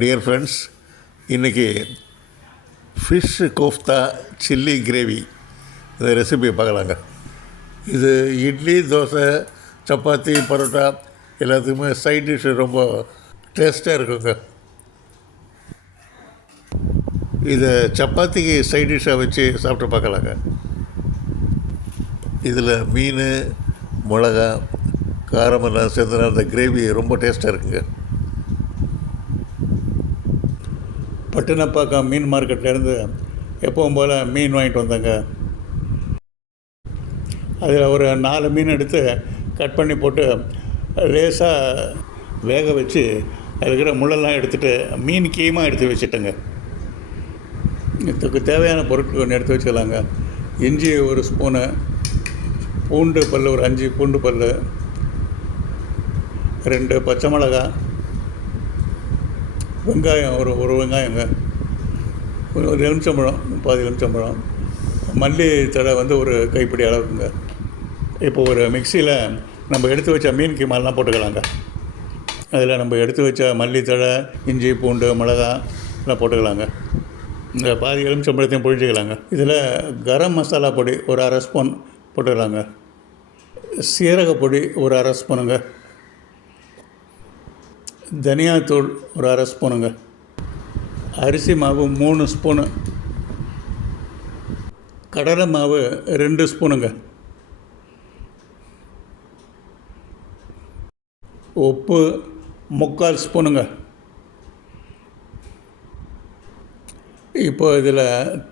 Dear friends, இன்றைக்கி fish kofta chilli gravy இந்த recipe பார்க்கலாங்க. இது இட்லி, தோசை, சப்பாத்தி, பரோட்டா எல்லாத்துக்குமே சைட் டிஷ்ஷு ரொம்ப டேஸ்ட்டாக இருக்குங்க. இதை சப்பாத்திக்கு சைட் டிஷ்ஷாக வச்சு சாப்பிட்டு பார்க்கலாங்க. இதில் மீன், மிளகா, காரமெல்லாம் சேர்ந்தனா அந்த கிரேவி ரொம்ப டேஸ்ட்டாக இருக்குங்க. பட்டினப்பாக்கம் மீன் மார்க்கெட்லேருந்து எப்பவும் போல் மீன் வாங்கிட்டு வந்தாங்க. அதில் ஒரு 4 மீன் எடுத்து கட் பண்ணி போட்டு லேசாக வேக வச்சு அதில் இருக்கிற முள்ளெல்லாம் எடுத்துகிட்டு மீன் கீமாக எடுத்து வச்சுட்டேங்க. இதுக்கு தேவையான பொருட்கள் கொஞ்சம் எடுத்து வச்சுக்கலாங்க. இஞ்சி 1 ஸ்பூனு, பூண்டு பல் ஒரு 5 பூண்டு பல், 2 பச்சை மிளகா, வெங்காயம் ஒரு வெங்காயங்க, ஒரு எலுமிச்சம்பழம், பாதி எலுமிச்சம்பழம், மல்லி தழை ஒரு கைப்பிடி அளவுக்குங்க. இப்போ ஒரு மிக்சியில் நம்ம எடுத்து வச்ச மீன் கீமாலாம் போட்டுக்கலாங்க. அதில் நம்ம எடுத்து வச்ச மல்லி தழை, இஞ்சி, பூண்டு, மிளகா எல்லாம் போட்டுக்கலாங்க. இந்த பாதி எலுமிச்சம்பழத்தையும் பொழிச்சிக்கலாங்க. இதில் கரம் மசாலா பொடி ஒரு 1/2 ஸ்பூன் போட்டுக்கலாங்க. சீரகப்பொடி ஒரு 1/2 ஸ்பூனுங்க. தனியாத்தூள் ஒரு 1/2 ஸ்பூனுங்க. அரிசி மாவு 3 ஸ்பூனு. கடலை மாவு 2 ஸ்பூனுங்க. உப்பு 3/4 ஸ்பூனுங்க. இப்போ இதில்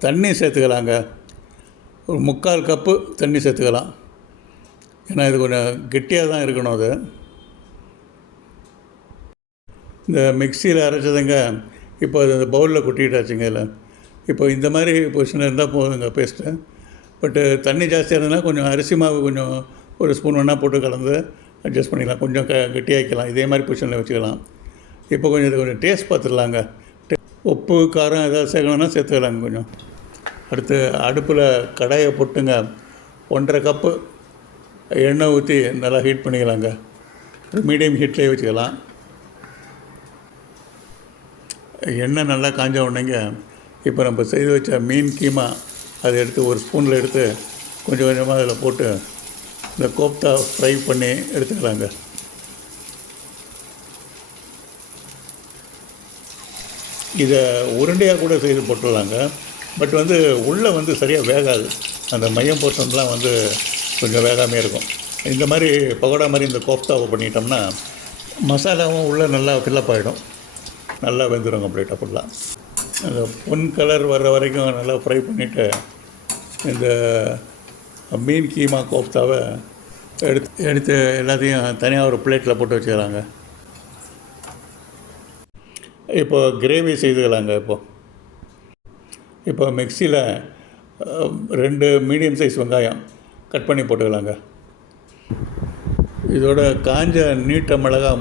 தண்ணி சேர்த்துக்கலாங்க. ஒரு 3/4 கப்பு தண்ணி சேர்த்துக்கலாம். ஏன்னா இது கொஞ்சம் கெட்டியாக தான் இருக்கணும். அது இந்த மிக்சியில் அரைச்சதுங்க. இப்போ அது அந்த பவுலில் கொட்டிட்டாச்சுங்க. இதில் இப்போ இந்த மாதிரி பொசிஷன் இருந்தால் போதுங்க பேஸ்ட்டு. பட்டு தண்ணி ஜாஸ்தியாக இருந்ததுன்னா கொஞ்சம் அரிசி மாவு கொஞ்சம் 1 ஸ்பூன் வேணால் போட்டு கலந்து அட்ஜஸ்ட் பண்ணிக்கலாம். கொஞ்சம் கெட்டியாக்கலாம். இதே மாதிரி பொசிஷனில் வச்சுக்கலாம். இப்போ கொஞ்சம் இது கொஞ்சம் டேஸ்ட் பார்த்துடலாங்க. உப்பு, காரம் ஏதாவது சேர்க்கணுன்னா சேர்த்துக்கலாங்க கொஞ்சம். அடுத்து அடுப்பில் கடாயை போட்டுங்க 1/2 கப்பு எண்ணெய் ஊற்றி நல்லா ஹீட் பண்ணிக்கலாங்க. மீடியம் ஹீட்லேயே வச்சுக்கலாம். எண்ணெய் நல்லா காஞ்ச உடனேங்க இப்போ நம்ம செய்து வச்ச மீன் கீமா அதை எடுத்து 1 ஸ்பூனில் எடுத்து கொஞ்சம் கொஞ்சமாக அதில் போட்டு இந்த கோப்தா ஃப்ரை பண்ணி எடுத்துக்கலாங்க. இதை உருண்டையாக கூட செய்து போட்டுடலாங்க. பட் உள்ளே சரியாக வேகாது. அந்த மையம் போர்ஷன்லாம் கொஞ்சம் வேகாமே இருக்கும். இந்த மாதிரி பகோடா மாதிரி இந்த கோப்தாவை பண்ணிட்டோம்னா மசாலாவும் உள்ளே நல்லா ஃபில்லப் ஆகிடும். நல்லா வெந்துடும் கம்ப்ளீட்டாக ஃபுல்லாக. அந்த பொன் கலர் வர்ற வரைக்கும் நல்லா ஃப்ரை பண்ணிவிட்டு இந்த மீன் கீமா கோப்தாவை எடுத்து எல்லாத்தையும் தனியாக ஒரு பிளேட்டில் போட்டு வச்சுக்கலாங்க. இப்போ கிரேவி செய்துக்கலாங்க. இப்போ மிக்சியில் 2 மீடியம் சைஸ் வெங்காயம் கட் பண்ணி போட்டுக்கலாங்க. இதோட காஞ்ச நீட்ட மிளகா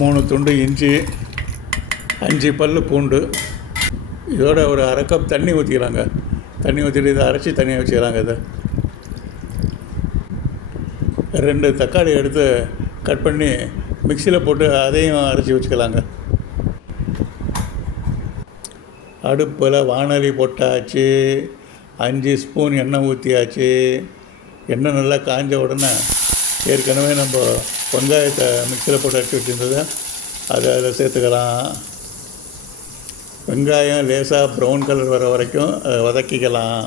3 துண்டு இஞ்சி, 5 பல் பூண்டு, இதோட ஒரு 1/2 கப் தண்ணி ஊற்றிக்கலாங்க. தண்ணி ஊற்றிட்டு இதை அரைச்சி தனியாக வச்சுக்கலாங்க. இதை 2 தக்காளி எடுத்து கட் பண்ணி மிக்சியில் போட்டு அதையும் அரைச்சி வச்சுக்கலாங்க. அடுப்பில் வாணலி போட்டாச்சு. 5 ஸ்பூன் எண்ணெய் ஊற்றியாச்சு. எண்ணெய் நல்லா காஞ்ச உடனே ஏற்கனவே நம்ம வெங்காயத்தை மிக்சியில் போட்டு அரைச்சி வச்சுருந்ததை அதில் சேர்த்துக்கலாம். வெங்காயம் லேசாக ப்ரௌன் கலர் வர வரைக்கும் வதக்கிக்கலாம்.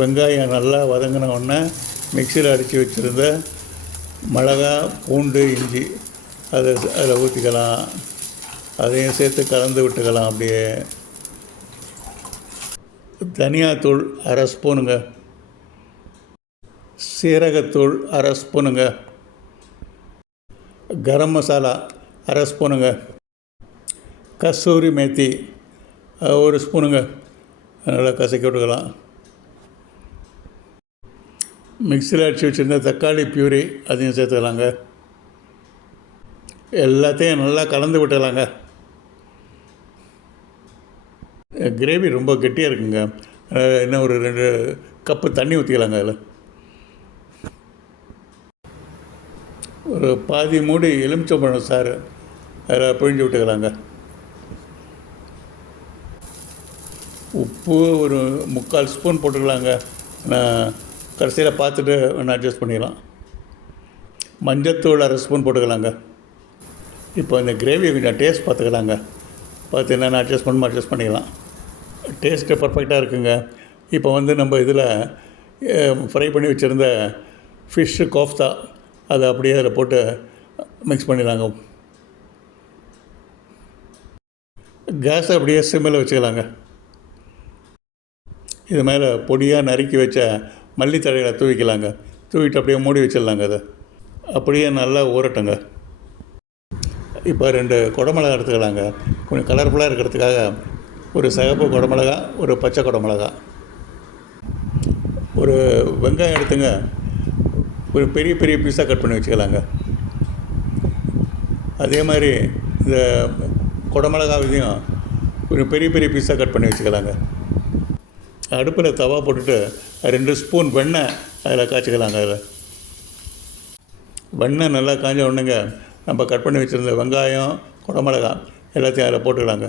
வெங்காயம் நல்லா வதங்கின உடனே மிக்சியில் அடித்து வச்சுருந்த மிளகா, பூண்டு, இஞ்சி அதில் ஊற்றிக்கலாம். அதையும் சேர்த்து கலந்து விட்டுக்கலாம். அப்படியே தனியாத்தூள் 1/2 ஸ்பூனுங்க. சீரகத்தூள் 1/2 ஸ்பூனுங்க. கரம் மசாலா 1/2 ஸ்பூனுங்க. கஸ்தூரி மேத்தி 1 ஸ்பூனுங்க. நல்லா கசக்கி விட்டுக்கலாம். மிக்சியில் அடித்து வச்சுருந்த தக்காளி பியூரி அதையும் சேர்த்துக்கலாங்க. எல்லாத்தையும் நல்லா கலந்து விட்டுக்கலாங்க. கிரேவி ரொம்ப கெட்டியாக இருக்குங்க. இன்னும் ஒரு 2 கப்பு தண்ணி ஊற்றிக்கலாங்க. அதில் ஒரு பாதி மூடி எலுமிச்சம்பழம் சாறு அதில் பிழிஞ்சு விட்டுக்கலாங்க. உப்பு ஒரு 3/4 ஸ்பூன் போட்டுக்கலாங்க. நான் கடைசியில் பார்த்துட்டு வேணால் அட்ஜஸ்ட் பண்ணிக்கலாம். மஞ்சத்தூள் 1/2 ஸ்பூன் போட்டுக்கலாங்க. இப்போ இந்த கிரேவியை கொஞ்சம் டேஸ்ட் பார்த்துக்கலாங்க. பார்த்து என்னென்ன அட்ஜஸ்ட் பண்ணிக்கலாம். டேஸ்ட்டு பர்ஃபெக்டாக இருக்குங்க. இப்போ நம்ம இதில் ஃப்ரை பண்ணி வச்சுருந்த ஃபிஷ்ஷு கோஃப்தா அதை அப்படியே அதில் போட்டு மிக்ஸ் பண்ணிடலாங்க. கேஸை அப்படியே சிம்மில் வச்சுக்கலாங்க. இது மேலே பொடியாக நறுக்கி வச்ச மல்லித்தழைகளை தூவிக்கலாங்க. தூவிட்டு அப்படியே மூடி வச்சிடலாங்க. அதை அப்படியே நல்லா ஊறட்டுங்க. இப்போ 2 குடமிளகா எடுத்துக்கலாங்க. கொஞ்சம் கலர்ஃபுல்லாக இருக்கிறதுக்காக ஒரு சிகப்பு குடமிளகா, ஒரு பச்சை குடமிளகா. ஒரு வெங்காயம் எடுத்துங்க. ஒரு பெரிய பெரிய பீஸாக கட் பண்ணி வச்சுக்கலாங்க. அதே மாதிரி இந்த குடமிளகாவையும் கொஞ்சம் பெரிய பெரிய பீஸாக கட் பண்ணி வச்சுக்கலாங்க. அடுப்பில் தவா போட்டுட்டு 2 ஸ்பூன் வெண்ணெய் அதில் காய்ச்சிக்கலாங்க. அதில் வெண்ணெய் நல்லா காய்ஞ்ச உடனேங்க நம்ம கட் பண்ணி வச்சுருந்த வெங்காயம், குடமிளகா எல்லாத்தையும் அதில் போட்டுக்கலாங்க.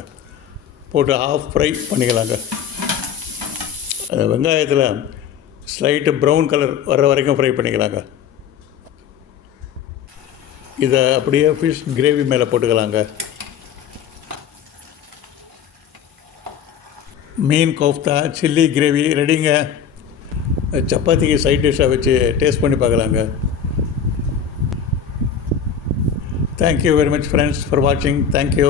போட்டு ஆஃப் ஃப்ரை பண்ணிக்கலாங்க. அந்த வெங்காயத்தில் ஸ்லைட்டு ப்ரௌன் கலர் வர்ற வரைக்கும் ஃப்ரை பண்ணிக்கலாங்க. இதை அப்படியே ஃபிஷ் கிரேவி மேலே போட்டுக்கலாங்க. மீன் கோஃப்தா சில்லி கிரேவி ரெடிங்க. சப்பாத்திக்கு சைட் டிஷ்ஷாக வச்சு டேஸ்ட் பண்ணி பார்க்கலாங்க. Thank you very much friends for watching. Thank you.